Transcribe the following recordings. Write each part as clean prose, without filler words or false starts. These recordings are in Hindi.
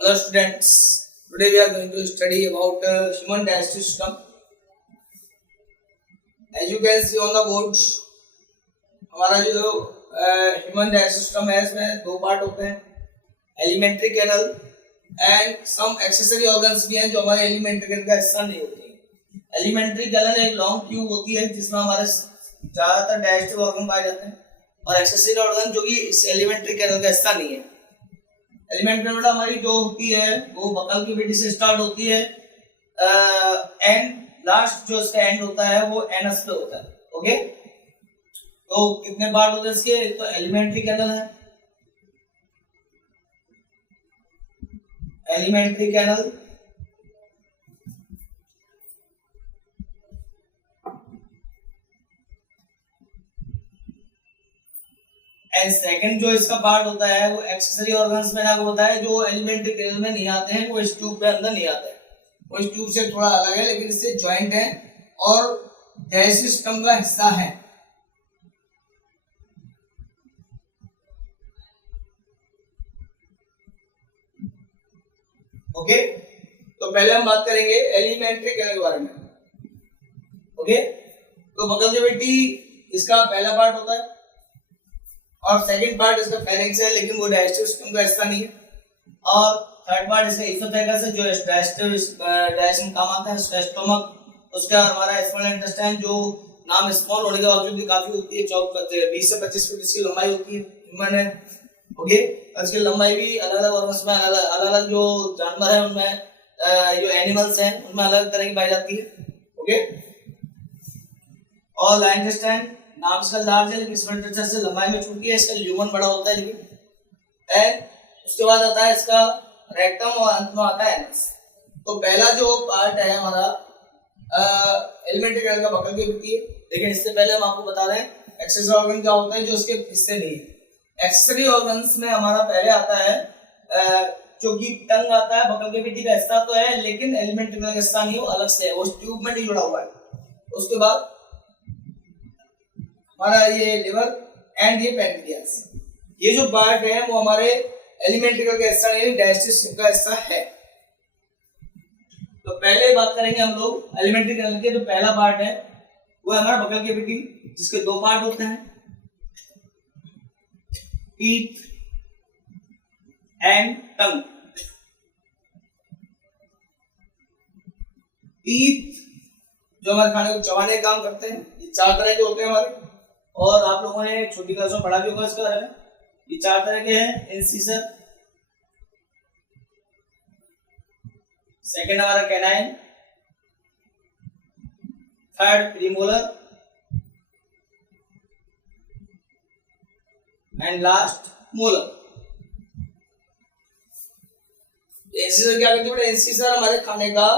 Hello students, today we are going to study about human digestive system. As you can see on the board, हमारा जो ह्यूमन डाइजेस्टिव सिस्टम है इसमें दो पार्ट होते हैं, elementary canal and some accessory organs भी हैं जो हमारे एलिमेंट्री कैनल का हिस्सा नहीं होते हैं। एलिमेंट्री कैनल एक लॉन्ग ट्यूब होती है जिसमें हमारे ज्यादातर डाइजेस्टिव ऑर्गन पाए जाते हैं और एक्सेसरी ऑर्गन जो कि इस एलिमेंट्री कैनल का हिस्सा नहीं है। एलिमेंट्री कैनल हमारी जो होती है वो बकल की विधि से स्टार्ट होती है एंड लास्ट जो इसका एंड होता है वो एनस पे होता है। ओके, तो कितने पार्ट होते हैं इसके? तो एलिमेंट्री कैनल है, एलिमेंट्री कैनल, एंड सेकंड जो इसका पार्ट होता है वो एक्सेसरी ऑर्गन्स में आपको बताया जो एलिमेंट्री कैनल में नहीं आते हैं, वो इस ट्यूब के अंदर नहीं आते हैं, वो इस ट्यूब से थोड़ा अलग है लेकिन इससे ज्वाइंट है और डाइजेस्टिव सिस्टम का हिस्सा है। ओके, तो पहले हम बात करेंगे एलिमेंट्री कैनल के बारे में। ओके, तो बकल कैविटी इसका पहला पार्ट होता है और सेकंड पार्ट इसका फेरिंक्स है लेकिन वो डाइजेस्टिव सिस्टम का हिस्सा नहीं है, और थर्ड पार्ट इसका इसोफेगस है जो डाइजेशन काम आता है, स्टमक, उसका हमारा स्मॉल इंटेस्टाइन जो नाम स्मॉल होने के बावजूद भी काफी होती है, 20 से 25 फीट इसकी लंबाई होती है ह्यूमन है। ओके, इसकी लंबाई भी अलग अलग ऑर्गन्स में अलग अलग जो जानवर है उनमें जो एनिमल्स हैं उनमें अलग तरह की पाई जाती है। ओके, और लाइन इंटेस्टाइन नाम इसका लार्ज है लेकिन स्मॉल इंटेस्टाइन से लंबाई में छोटी है, इसका ल्यूमन बड़ा होता है लेकिन। एंड उसके बाद आता है इसका रेक्टम और अंत में आता है एनस। तो पहला जो पार्ट है हमारा एलिमेंट्री कैनल का बकल कैविटी है, लेकिन इससे पहले हम आपको बता रहे हैं एक्सेसरी ऑर्गन क्या होता है जो इसके हिस्से नहीं है। एक्सेसरी ऑर्गन्स में हमारा पहले आता है जो कि टंग आता है, बकल कैविटी का हिस्सा तो है लेकिन एलिमेंट्री कैनल का हिस्सा नहीं, वो अलग से है, वो ट्यूब में नहीं जुड़ा हुआ है। उसके बाद हमारा ये लिवर एंड ये पैंक्रियास, ये जो पार्ट है वो हमारे एलिमेंट्री कैनल का हिस्सा नहीं, डाइजेस्टिव सिस्टम का हिस्सा है। तो पहले बात करेंगे हम लोग एलिमेंट्री कैनल के, जो पहला पार्ट है वो है हमारा बकल कैविटी जिसके दो पार्ट होते हैं, टीथ एंड टंग। टीथ जो हमारे खाने को चबाने का काम करते हैं, ये चार तरह के होते हैं हमारे, और आप लोगों ने छोटी क्लास में पढ़ा भी होगा इसके बारे में। ये चार तरह के हैं, इंसिसर, सेकेंड हमारा canine, third premolar and last molar. Incisor क्या करती है? इंसिसर हमारे खाने का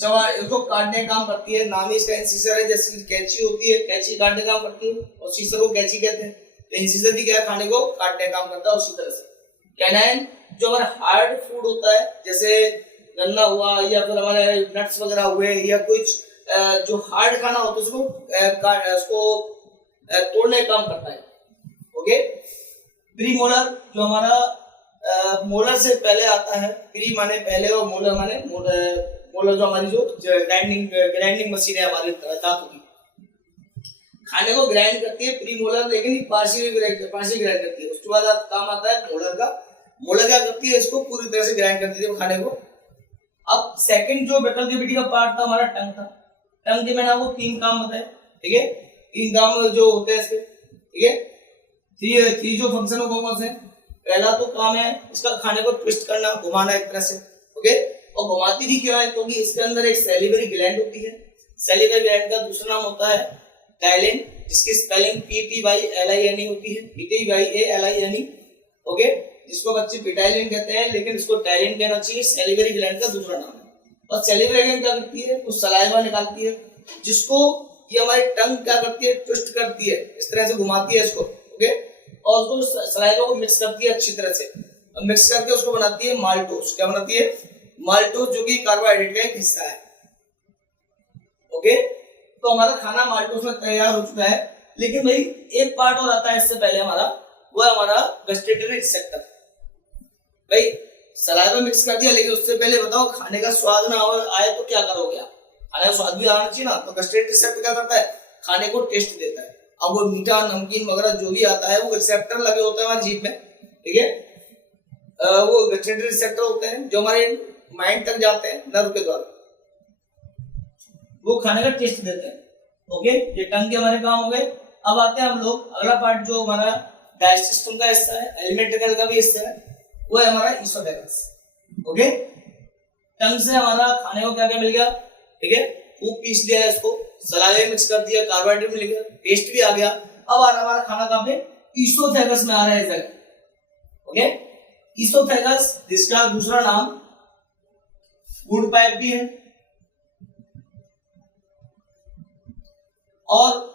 इसको काटने का काम करती है, नाम ही इसका इंसिसर है, जैसे कैंची होती है कैंची काटने का काम करती है और सीसर को कैंची कहते हैं, तो इंसिसर भी क्या है? खाने को काटने का काम करता है। उसी तरह से कैनाइन जो हमारा हार्ड फूड होता है जैसे गन्ना हुआ या फिर हमारे नट्स वगैरह हुए या कुछ जो हार्ड खाना होता है उसको तोड़ने का काम करता है। ओके, प्रीमोलर जो हमारा मोलर से पहले आता है, प्री माने पहले और मोलर माने मोलर जो हमारी जो ग्राइंडिंग मशीन है हमारी दांतों की, खाने को ग्राइंड करती है प्री मोलर, लेकिन पार्शियल ग्राइंड करती है। उसके बाद काम आता है मोलर का। मोलर क्या करती है? इसको पूरी तरह से ग्राइंड करती है खाने को। अब सेकंड जो बकल कैविटी का पार्ट था हमारा टंग था। टंग के मैंने आपको तीन काम बताए, ठीक है, तीन काम जो होते हैं इसके, ठीक है, थ्री जो फंक्शन है कौन से? पहला तो काम है इसका खाने को ट्विस्ट करना, घुमाना एक तरह से। ओके, और घुमाती भी क्यों है? क्योंकि इसके अंदर एक सैलिवरी ग्लैंड होती है। सैलिवरी ग्लैंड का दूसरा नाम होता है टाइलिन, जिसकी स्पेलिंग PTYLINE होती है, PTYALINE। ओके, जिसको बच्चे पिटाइलिन कहते हैं लेकिन इसको टाइलिन कहना चाहिए, सैलिवरी ग्लैंड का दूसरा नाम है। और सैलिवरी ग्लैंड क्या करती है? वो सलाइवा निकालती है, जिसको ये हमारी टंग क्या करती है? ट्विस्ट करती है, इस तरह से घुमाती है इसको। ओके, और उसको सलाइवा को मिक्स करती है अच्छी तरह से, और मिक्स करके उसको बनाती है माल्टोस। क्या बनाती है? माल्टोस, जो कि कार्बोहाइड्रेट का एक हिस्सा है। ओके, तो हमारा खाना माल्टोस में तैयार हो चुका है, लेकिन भाई एक पार्ट और आता है इससे पहले हमारा, वो है हमारा गस्ट्रेटरी सेक्टर। भाई सलाइवा मिक्स कर दिया, लेकिन उससे पहले बताओ खाने का स्वाद ना आए तो क्या करोगे आप? खाने का स्वाद भी आना चाहिए ना। तो गैस्ट्रेटरी रिसेप्टर क्या करता है? खाने को टेस्ट देता है। अब वो मीठा नमकीन वगैरह जो भी आता है वो रिसेप्टर लगे होते हैं हमारी जीभ में, ठीक है। वो गैस्ट्रेटरी रिसेप्टर होते हैं जो हमारे माइंड तक जाते हैं नर्व के द्वारा, वो खाने का टेस्ट देते हैं। ओके, ये टंग के हमारे काम हो गए। अब आते हैं हम लोग अगला पार्ट जो हमारा डाइजेस्ट सिस्टम का हिस्सा है, एलिमेंट्री का भी हिस्सा है, वो है हमारा इसोफेगस। ओके, टंग से हमारा खाने को क्या क्या मिल गया, ठीक है, खूब पीस दिया है इसको, सलाइवा मिक्स कर दिया, कार्बोहाइड्रेट मिल गया, टेस्ट भी आ गया। अब आ रहा हमारा खाना कहाँ पे? इसोफेगस में आ रहा है इस जगह। ओके, इसोफेगस जिसका दूसरा नाम फूड पाइप भी है, और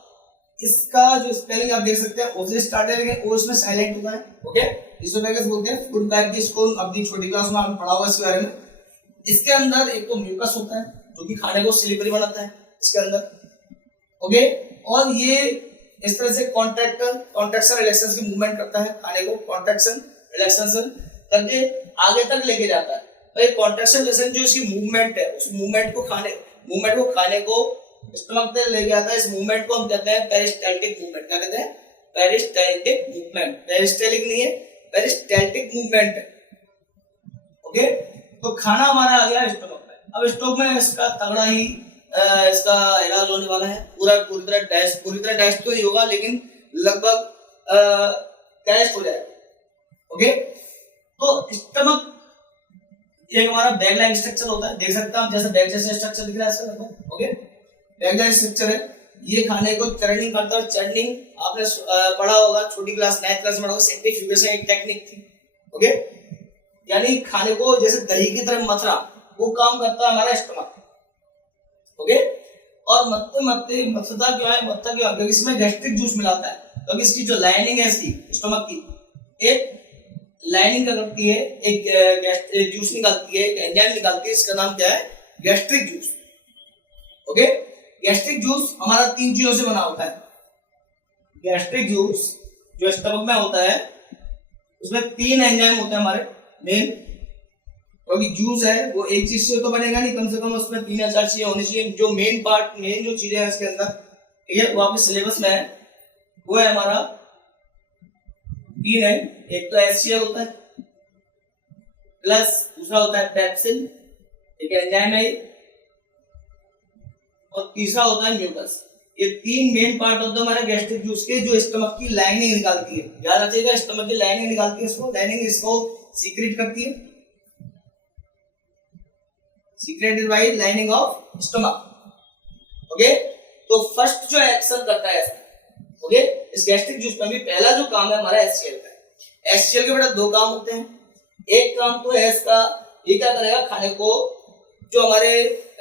इसका जो स्पेलिंग आप देख सकते हैं ओ से स्टार्ट है, लेकिन ओ इसमें साइलेंट होता है। ओके, इसोफेगस बोलते हैं फूड पाइप भी, इसको अपनी छोटी क्लास में हम पढ़ा हुआ इसके बारे में। इसके अंदर एक तो म्यूकस होता है जो कि खाने को स्लिपरी बनाता है इसके अंदर। ओके, और ये इस तरह से कॉन्ट्रैक्शन रिलैक्सेशन की मूवमेंट करता है, खाने को कॉन्ट्रैक्शन रिलैक्सेशन करके आगे तक लेके जाता है। तो ये कॉन्ट्रैक्शन रिलैक्सेशन जो इसकी मूवमेंट है, उस मूवमेंट को खाने को स्टमक तक लेके आता है। इस मूवमेंट को हम कहते हैं पेरिस्टाल्टिक मूवमेंट। क्या कहते हैं? Peristaltic movement. पेरिस्टालिक नहीं है, पेरिस्टाल्टिक मूवमेंट है। ओके, तो खाना हमारा आ गया स्टमक में। अब स्टमक में इसका तगड़ा ही इसका इलाज होने वाला है। पूरी तरह डाइजेस्ट तो नहीं होगा, लेकिन लगभग डाइजेस्ट हो जाएगा। ओके, तो स्टमक एक हमारा बैग लाइक स्ट्रक्चर होता है, देख सकते हैं आप, जैसे बैग जैसा स्ट्रक्चर दिख रहा है इसका लगभग। ओके, बैग लाइक स्ट्रक्चर है, ये खाने को चर्निंग करता है। चर्निंग आपने पढ़ा होगा, छोटी क्लास 9th क्लास में पढ़ा होगा, सेंट्रीफ्यूगेशन एक टेक्निक थी। ओके, यानी खाने को जैसे दही की तरह मथना, वो काम करता है हमारा स्टमक। ओके, और मथता क्यों है? क्योंकि इसमें गैस्ट्रिक जूस मिलाता है, क्योंकि इसकी जो लाइनिंग है इसकी स्टमक की, एक लाइनिंग का करती है, एक जूस निकालती है, एक एंजाइम निकालती है, इसका नाम क्या है? Gastric juice. Okay, gastric juice हमारा 3 चीजों से बना होता है। गैस्ट्रिक जूस जो स्टमक में होता है उसमें 3 एंजाइम होते हैं हमारे मेन, क्योंकि जूस है वो एक चीज से तो बनेगा नहीं, कम से कम उसमें 3 या 4 चीजें होनी चाहिए। जो मेन जो चीजें हैं इसके अंदर, ठीक है, वो आपके सिलेबस में है, वो है हमारा 3 है। एक तो HCl होता है, प्लस दूसरा होता है पेप्सिन, एक एंजाइम है, और तीसरा होता है म्यूकस। ये 3 मेन पार्ट होते हैं हमारे गैस्ट्रिक जूस के, जो स्टमक की लाइनिंग निकालती है। याद रखिएगा, स्टमक की लाइनिंग निकालती है, इसको सीक्रेट करती है। Secreted by lining of stomach. Okay, तो फर्स्ट जो एक्शन करता है इसका, ओके, इस गैस्ट्रिक जूस में भी पहला जो काम है हमारा HCl का है। HCl के बेटा 2 काम होते हैं। एक काम तो है इसका, ये क्या करेगा, खाने को जो हमारे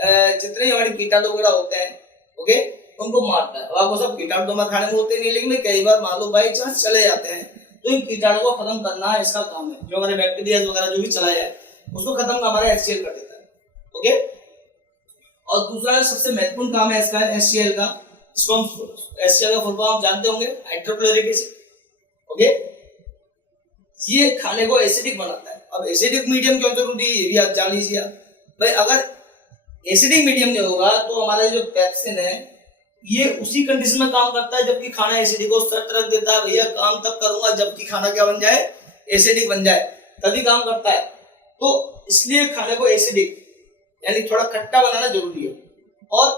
जितने हमारे कीटाणु वगैरह होते हैं, ओके, उनको मारता है। आपको सब कीटाणु तो हमारे खाने में होते नहीं, लेकिन कई बार मान लो बाई चांस चले जाते हैं, तो इन कीटाणु को खत्म करना इसका काम है। जो हमारे बैक्टीरिया वगैरह जो भी चला जाए उसको खत्म हमारा HCl कर देता है। ओके, और दूसरा सबसे महत्वपूर्ण काम है इसका HCl का, इसको हम HCl का फुल फॉर्म आप जानते होंगे, हाइड्रोक्लोरिक एसिड। ओके, ये खाने को एसिडिक बनाता है। अब एसिडिक मीडियम क्यों जरूरी है ये भी आप जान लीजिए भाई। अगर एसिडिक मीडियम नहीं होगा तो हमारा जो पेप्सिन है ये उसी कंडीशन में काम करता है जबकि खाना एसिडिक हो, शर्त रख देता है भैया काम तब करूंगा जबकि खाना क्या बन जाए, एसिडिक बन जाए, तभी काम करता है। तो इसलिए खाने को एसिडिक यानी थोड़ा खट्टा बनाना जरूरी है। और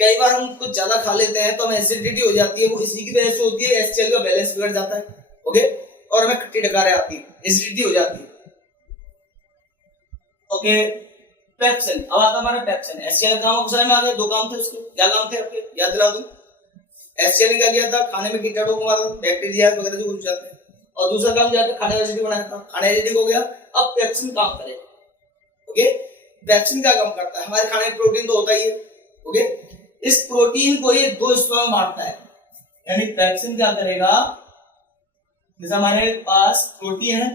कई बार हम कुछ ज्यादा खा लेते हैं तो हमें एसिडिटी हो जाती है, वो इसी की वजह से होती है, HCl का बैलेंस बिगड़ जाता है। ओके, और हमें खट्टी डकारें आती है, एसिडिटी हो जाती है। ओके, पेप्सिन, अब आता हमारा पेप्सिन। HCl का काम में आ गया, 2 काम थे उसके। क्या काम थे आपके, याद दिला दूं। HCl ने क्या किया था, खाने में कीटाणु को मारा, बैक्टीरिया वगैरह जो घुस जाते हैं, और दूसरा काम क्या था, खाने का एसिडिक बनाया था, खाना एसिडिक हो गया। अब पेप्सिन काम करेगा। ओके, पेप्सिन क्या काम करता है, हमारे खाने में प्रोटीन तो होता ही है। ओके, इस प्रोटीन को ये 2 हिस्सों में बांटता है। यानी पेप्सिन क्या करेगा, जैसे हमारे पास प्रोटीन है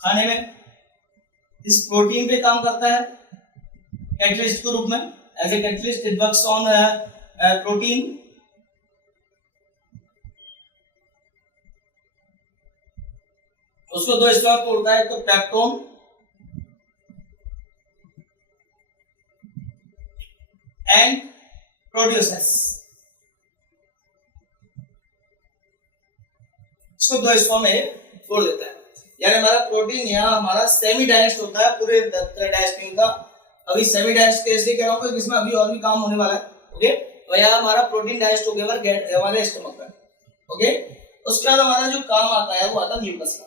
खाने में, इस प्रोटीन पे काम करता है कैटलिस्ट के रूप में, as a catalyst it works on protein. उसको दो स्टमक तोड़ता है, तो पेप्टोन एंड प्रोड्यूसेस, इसको दो हिस्सों में तोड़ देता है। यानी हमारा प्रोटीन यहाँ हमारा सेमी डाइजेस्ट होता है पूरे डाइजेस्टिंग का। अभी सेमी डाइजेस्ट कैसे कह रहा हूँ, इसमें अभी और भी काम होने वाला है। ओके, तो यहाँ हमारा प्रोटीन डाइजेस्ट हो गया हमारे स्टमक में। ओके, उसके बाद हमारा जो काम आता है वो आता है म्यूकस का।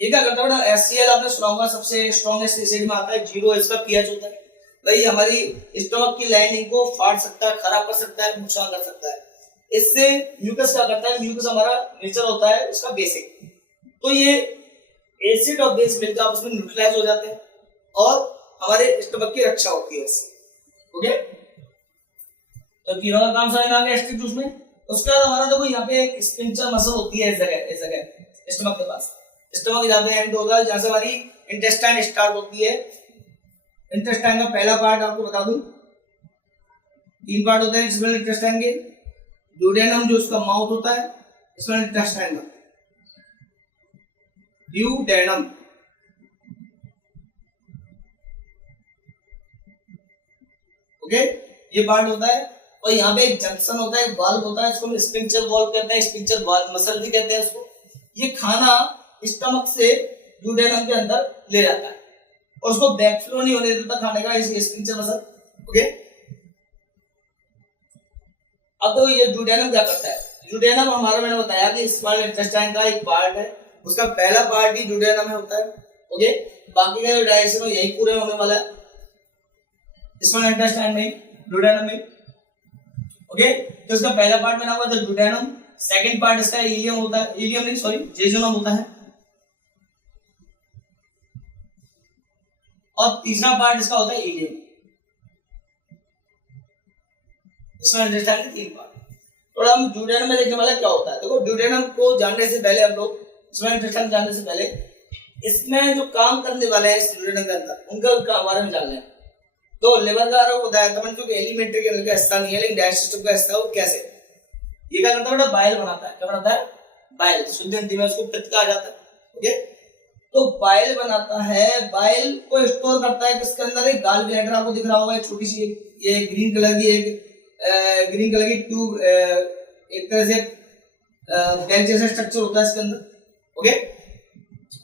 ये क्या करता है बेटा, HCl आपने सुना होगा, सबसे स्ट्रॉन्गेस्ट एसिड में आता है, 0 इसका पीएच होता है। भाई हमारी स्टमक की लाइनिंग को फाड़ सकता है, खराब कर सकता है, नुकसान कर सकता है। इससे म्यूकस क्या करता है, म्यूकस हमारा नेचर होता है उसका बेसिक, तो ये एसिड और बेस मिलकर आपस में न्यूट्रलाइज हो जाते हैं और हमारे स्टमक की रक्षा होती है इससे। ओके, तो तीनों का काम समझ में आ गया गैस्ट्रिक जूस में। उसके बाद हमारा देखो यहाँ पे एक स्पिंचर मसल होती है इस जगह स्टमक के पास। स्टमक जहाँ पे एंड होगा, जहाँ से हमारी इंटेस्टाइन स्टार्ट होती है। इंटेस्टाइन का पहला पार्ट आपको बता दूं, 3 पार्ट होते हैं इसमें इंटेस्टाइन के। ड्यूडेनम जो उसका माउथ होता है, इसमें इंटेस्टाइन का ड्यूडेनम। ओके, ये पार्ट होता है। और यहाँ पे एक जंक्शन होता है, एक वाल्व होता है, इसको हम स्पिंचर वाल्व कहते हैं, स्पिंचर वाल्व मसल भी कहते हैं इसको। ये खाना स्टमक से ड्यूडेनम के अंदर ले जाता है और उसको बैकफ्लो नहीं होने देता खाने का, इस स्पिंचर मसल। ओके, अब तो ये ड्यूडेनम क्या करता है, ड्यूडेनम हमारा मैंने बताया कि स्मॉल इंटेस्टाइन का एक पार्ट है, उसका पहला पार्ट ही ड्यूडेनम में होता है। ओके, बाकी का जो डाइजेशन यही पूरे होने वाला है स्मॉल इंटेस्टाइन में, ड्यूडेनम में। ओके, तो इसका पहला पार्ट बना हुआ है ड्यूडेनम, सेकंड पार्ट इसका इलियम होता है, इलियम नहीं सॉरी जेजुनम होता है, और तीसरा पार्ट इसका होता है इलियम। इसमें अंडरस्टैंड 3 पार्ट। थोड़ा हम ड्यूडेनम में देखने वाला क्या होता है। देखो ड्यूडेनम को जानने से पहले हम लोग इसमें अंडरस्टैंड जानने से पहले इसमें जो काम करने वाले हैं इस ड्यूडेनम के अंदर उनका बारे में जान लें। तो लिवर का रोग बताया था मैंने, क्योंकि एलिमेंट्री के का हिस्सा नहीं है लेकिन डाइजेस्टिव सिस्टम का हिस्सा है। वो कैसे, ये क्या करता है बेटा, बाइल बनाता है। क्या बनाता है, बाइल, शुद्ध हिंदी में उसको पित्त कहा जाता है। ओके, तो बाइल बनाता है, बाइल को स्टोर करता है किसके अंदर, एक गाल ब्लैडर आपको दिख रहा होगा, एक छोटी सी ये ग्रीन कलर की ट्यूब, एक तरह से बैग जैसा स्ट्रक्चर होता है इसके अंदर। ओके,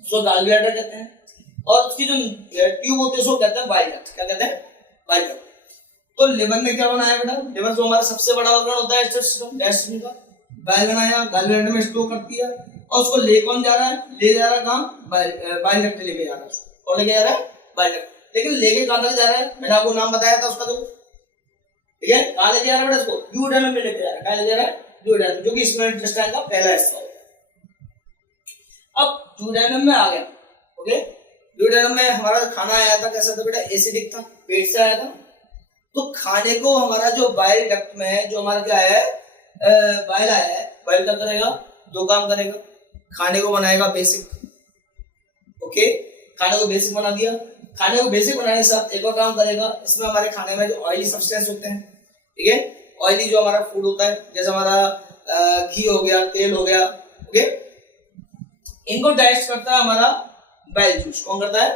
उसको गाल ब्लैडर कहते हैं और उसकी जो ट्यूब होती है उसको कहते हैं बाइल डक्ट। क्या कहते हैं, बाइल डक्ट। तो लिवर ने क्या बनाया बेटा, लिवर जो हमारा सबसे बड़ा ऑर्गन होता है डाइजेशन का, बाइल बनाया, गाल ब्लैडर में स्टोर करती है और उसको ले कौन जा रहा है, ले जा रहा है कहाँ, बाइल डक्ट लेके जा रहा है उसको। और लेके जा रहा है बाइल डक्ट, लेकिन लेके कहाँ तक जा रहा है, मैंने आपको नाम बताया था उसका, तो ठीक है, कहाँ लेके जा रहा है बेटा, उसको ड्यूडेनम में लेके जा रहा है। कहाँ लेके जा रहा है, ड्यूडेनम, जो कि स्मॉल इंटेस्टाइन का पहला हिस्सा होता है। अब ड्यूडेनम में आ गया। ओके, ड्यूडेनम में हमारा खाना आया था कैसा था बेटा, एसिडिक था, पेट से आया था। तो खाने को हमारा जो बाइल डक्ट में है, जो हमारा क्या है, बाइल आया है, बाइल क्या करेगा, 2 काम करेगा, खाने को बनाएगा बेसिक। ओके, खाने को बेसिक बना दिया, खाने को बेसिक बनाने के साथ एक और काम करेगा, इसमें हमारे खाने में जो ऑयली सब्सटेंस होते हैं, ठीक है, ऑयली जो हमारा फूड होता है, जैसे हमारा घी हो गया, तेल हो गया, ओके, इनको डाइजेस्ट करता है हमारा बाइल जूस। कौन करता है,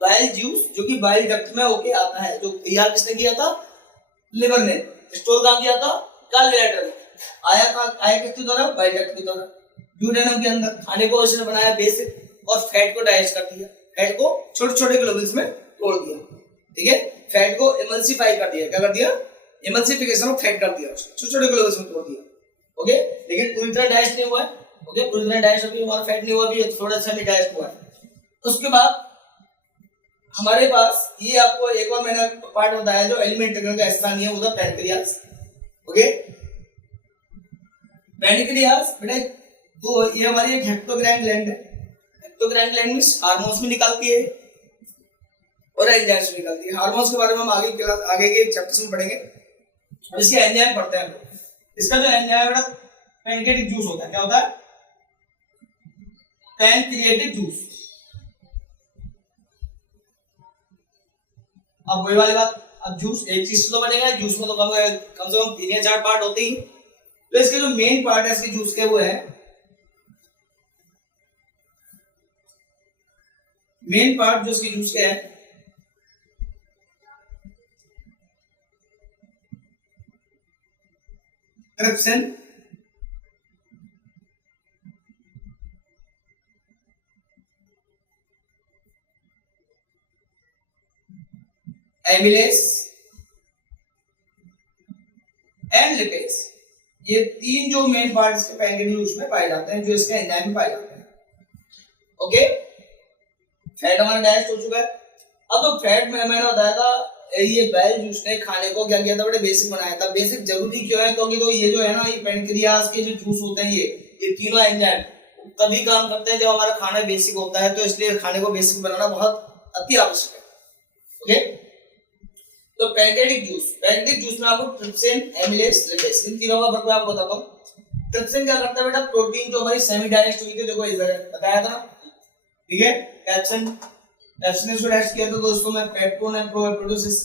बाइल जूस, जो कि बाइल डक्ट में होके आता है। जो तैयार किसने किया था, लिवर ने। स्टोर कहाँ किया था, गाल ब्लैडर में। आया किसके द्वारा, बाइल डक्ट के द्वारा। ड्यूडेनम के अंदर खाने को उसने बनाया बेसिक और फैट को डाइजेस्ट कर दिया, फैट को छोटे छोटे ग्लोबुल्स में तोड़ दिया। ठीक है, फैट को इमल्सिफाई कर दिया। क्या कर दिया, इमल्सिफिकेशन ऑफ फैट कर दिया, छोटे छोटे ग्लोबुल्स में तोड़ दिया। ओके, लेकिन पूरी तरह डाइजेस्ट नहीं हुआ है। ओके, पूरी तरह डाइजेस्ट अभी हमारा फैट नहीं हुआ, अभी थोड़ा सा भी डाइजेस्ट हुआ है। उसके बाद हमारे पास ये आपको एक और मैंने पार्ट बताया जो एलिमेंट्री का हिस्सा नहीं है, वो था पैनक्रियाज। ओके, पैनक्रियाज बेटा तो ये हमारी एक हेक्टोग्राइन ग्लैंड है। हेक्टोग्राइन ग्लैंड में हार्मोन्स भी निकालती है और एंजाइम्स भी निकालती है। हार्मोन्स के बारे में हम आगे के चैप्टर्स में पढ़ेंगे। अब इसके एंजाइम पढ़ते हैं हम लोग। इसका जो एंजाइम बेटा पैनक्रियाटिक जूस होता है। क्या होता है, पैनक्रियाटिक जूस। अब वही वाली बात, अब जूस एक चीज तो बनेगा, जूस में तो कम से कम 3 या 4 पार्ट होते ही। तो इसके जो मेन पार्ट है इसके जूस के वो है मेन पार्ट जो इसके जूस के है ट्रिप्सिन, एमिलेस एंड लिपेज, ये तीन जो मेन पार्ट इसके पैंक्रियाटिक जूस में पाए जाते हैं, जो इसके एंजाइम में पाए जाते हैं। ओके, फैट हमारा डाइजेस्ट हो चुका है। अब तो फैट में मैंने बताया था ये बेल जूस ने खाने को क्या किया था, बड़े बेसिक बनाया था। बेसिक जरूरी क्यों है, क्योंकि तो ये जो है ना, ये पैंक्रियाज के जो जूस होते हैं, ये तीनों एंजाइम तभी काम करते हैं जब हमारा खाना बेसिक होता है, तो इसलिए खाने को बेसिक बनाना बहुत अति आवश्यक है। ओके, तो पैंक्रियाटिक जूस में आपको ट्रिप्सिन, एमिलेस, लिपेज, इन तीनों का फर्क मैं आपको बताता हूँ। ट्रिप्सिन क्या करता है बेटा, प्रोटीन जो हमारी सेमी डाइजेस्ट हुई थी, देखो इधर बताया था, ठीक है, कैप्सन ने इसको डाइजेस्ट किया था दोस्तों में पेप्टोन एंड प्रोड्यूसिस।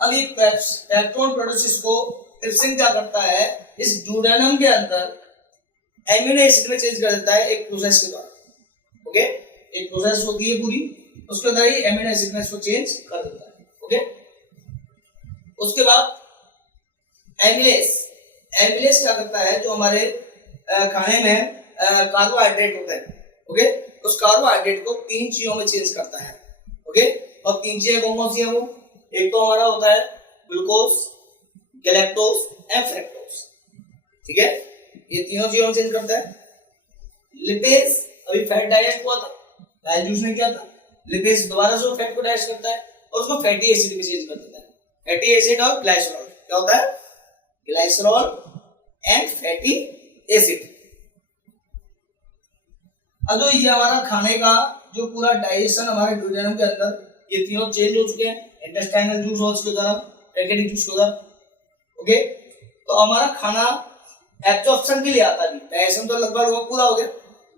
अब ये पेप्टोन प्रोड्यूसिस को ट्रिप्सिन क्या करता है, इस डुओडेनम के अंदर एमिनो एसिड में चेंज कर देता है एक प्रोसेस के द्वारा। ओके, एक प्रोसेस होती है पूरी, उसके अंदर ही एमिनो एसिड में इसको चेंज कर देता है। ओके, उसके बाद एमिलेस क्या करता है, जो हमारे खाने में कार्बोहाइड्रेट होता है, ओके, उस कार्बोहाइड्रेट को तीन चीजों में चेंज करता है। ओके, और तीन चीजें कौन कौन सी है वो, एक तो हमारा होता है ग्लूकोज, गैलेक्टोज एंड फ्रक्टोज, ठीक है, ये तीनों चीजों में चेंज करता है। लिपेज, अभी फैट डाइजेस्ट हुआ था, बेल जूस ने किया था, लिपेज दोबारा से फैट को डाइजेस्ट करता है और उसको फैटी एसिड में चेंज कर देता है। फैटी एसिड और ग्लाइसरॉल, क्या होता है, ग्लाइसरॉल एंड फैटी एसिड। अब जो ये हमारा खाने का जो पूरा डाइजेशन हमारे डुओडेनम के अंदर, ये तीनों चेंज हो चुके हैं, इंटेस्टाइनल जूस और उसके द्वारा पैंक्रियाटिक जूस के द्वारा। ओके, तो हमारा खाना एब्जॉर्प्शन के लिए आता है, डाइजेशन तो लगभग पूरा हो गया,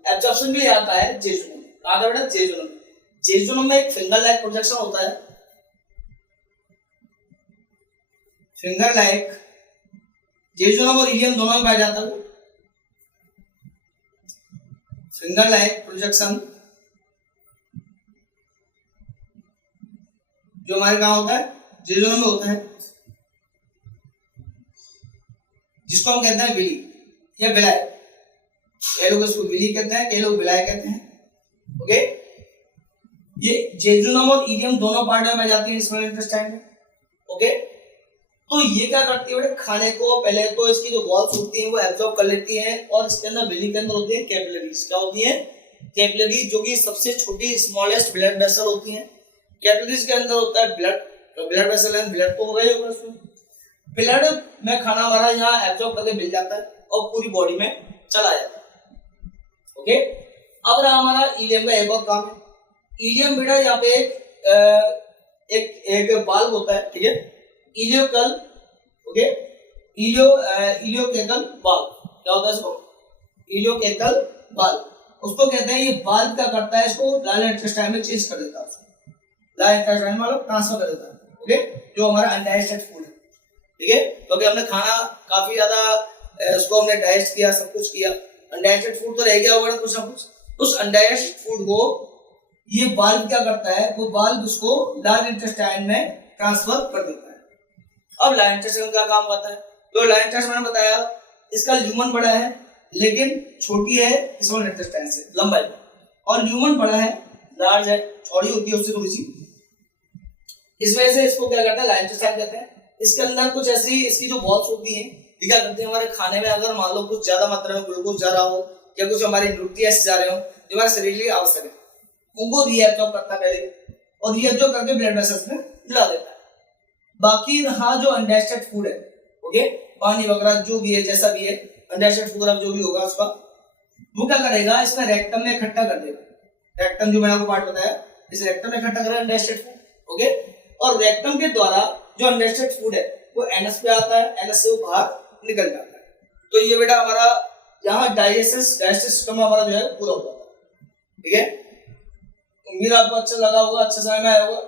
एब्जॉर्प्शन के लिए आता है जेजुनम। कहां का बेटा, जेजुनम। जेजुनम में एक फिंगर लाइक प्रोजेक्शन होता है, फिंगर लाइक, जेजुनम और इलियम दोनों में पाया जाता है फिंगर लाइक प्रोजेक्शन, जो हमारे कहां होता है, जेजुनम में होता है, जिसको हम कहते हैं विली या विलाय। कई लोग इसको विली कहते हैं, कई लोग विलाय कहते हैं। ओके, ये जेजुनम और इलियम दोनों पार्ट में पाई जाती है स्मॉल इंटेस्टाइन में। ओके, तो ये क्या करती है, खाने को पहले तो इसकी जो वॉल्स होती हैं वो एब्जॉर्ब कर लेती हैं, और इसके अंदर विली के अंदर होती है कैपिलरीज। क्या होती है, कैपिलरीज, जो कि सबसे छोटी स्मॉलेस्ट ब्लड वेसल होती हैं। कैपिलरीज के अंदर होता है ब्लड, तो ब्लड वेसल है, ब्लड तो होगा ही होगा उसमें। ब्लड में खाना हमारा यहाँ एब्जॉर्ब करके मिल जाता है और पूरी बॉडी में चला जाता है। ओके, अब रहा हमारा इलियम का एक और काम है। इलियम बेटा यहाँ पे एक वाल्व होता है, ठीक है, इलियोकल। ओके, इलियोकेकल वाल्व, क्या होता है इसको, इलियोकेकल वाल्व, उसको कहते हैं। ये वाल्व क्या करता है, इसको लार्ज इंटेस्टाइन में चेंज कर देता है, लार्ज इंटेस्टाइन में ट्रांसफर कर देता है। ओके, जो हमारा अनडाइजेस्टेड फूड है, ठीक है, क्योंकि हमने खाना काफी ज्यादा उसको हमने डाइजेस्ट किया, सब कुछ किया, अनडाइजेस्टेड फूड तो रह गया होगा कुछ ना कुछ। उस अनडाइजेस्टेड फूड को ये वाल्व क्या करता है, वो वाल्व उसको लार्ज इंटेस्टाइन में ट्रांसफर कर देता है। अब लार्ज इंटेस्टाइन का काम करता है, तो लार्ज इंटेस्टाइन मैंने बताया इसका ल्यूमन बड़ा है लेकिन छोटी है स्मॉल इंटेस्टाइन से लंबाई, और ल्यूमन बड़ा है, लार्ज है, चौड़ी होती है उससे थोड़ी सी। इस वजह से इसको क्या करता है, लार्ज इंटेस्टाइन कहते हैं। इसके अंदर कुछ ऐसी इसकी जो वॉल्स होती हैं, क्या करते हैं, हमारे खाने में अगर मान लो कुछ ज्यादा मात्रा में ग्लूकोज जा रहा हो या कुछ हमारे न्यूट्रिएंट्स जा रहे हो जो हमारे शरीर के लिए आवश्यक है, उनको रीएब्जॉर्ब करता है पहले, और रीएब्जॉर्ब करके ब्लड वेसल्स में मिला देता है। बाकी रहा जो अनडाइजेस्टेड फूड है, ओके, पानी वगैरह जो भी है, जैसा भी है अनडाइजेस्टेड फूड जो भी होगा उसका, वो क्या करेगा, इसमें रेक्टम में इकट्ठा कर देगा। रेक्टम जो मैंने आपको पार्ट बताया, इस रेक्टम में इकट्ठा करेगा अनडाइजेस्टेड फूड। ओके, और रेक्टम के द्वारा जो अनडाइजेस्टेड फूड है वो एनएस पे आता है, एनएस से वो बाहर निकल जाता है। तो ये बेटा हमारा यहाँ डाइजेस्टिव सिस्टम हमारा जो है पूरा हो जाता है। ठीक है, उम्मीद आपको अच्छा लगा होगा, अच्छा समझ में आया होगा।